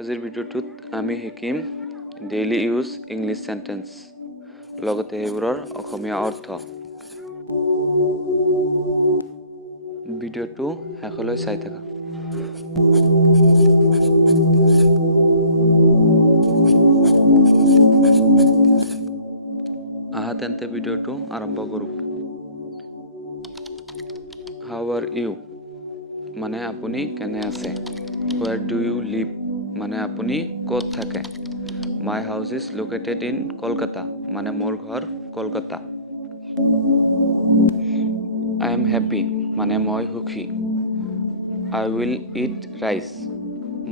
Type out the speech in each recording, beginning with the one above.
আজিৰ ভিডিঅ'টোত আমি শিকিম ডেইলি ইউজ ইংলিছ সেন্টেন্স লগতে সেইবোৰৰ অসমীয়া অৰ্থ। ভিডিঅ'টো শেষলৈ চাই থাকা। আহা তেন্তে ভিডিঅ'টো আৰম্ভ কৰোঁ। How are you? মানে আপুনি কেনে আছে? Where do you live? মানে আপুনি ক'ত থাকে? My house is located in Kolkata. মানে মোৰ ঘৰ কলকাতা। I am happy. মানে মই সুখী। I will eat rice.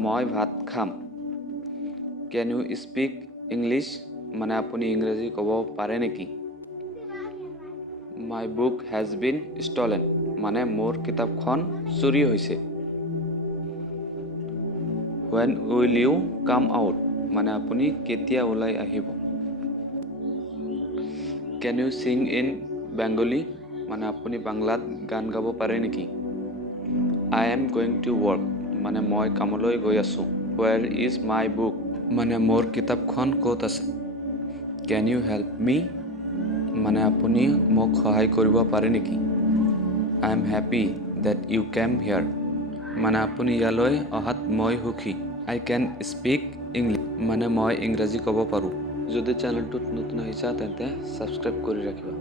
মই ভাত খাম। Can you speak English? মানে আপুনি ইংৰাজী ক'ব পাৰে নেকি? My book has been stolen. মানে মোৰ কিতাপখন চুৰি হৈছে। When will you come out? মানে আপুনি কেতিয়া ওলাই আহিব? Can you sing in Bengali? মানে আপুনি বাংলাত গান গাব পাৰে নেকি? I am going to work. মানে মই কামলৈ গৈ আছোঁ। Where is my book? মানে মোৰ কিতাপখন ক'ত আছে? Can you help me? মানে আপুনি মোক সহায় কৰিব পাৰে নেকি? I am happy that you came here. মানে আপুনি ইয়ালৈ অহাত মই সুখী। I can speak English. মানে মই ইংৰাজী ক'ব পাৰোঁ। যদি চেনেলটোত নতুন আহিছা তেন্তে সাবস্ক্ৰাইব কৰি ৰাখিবা।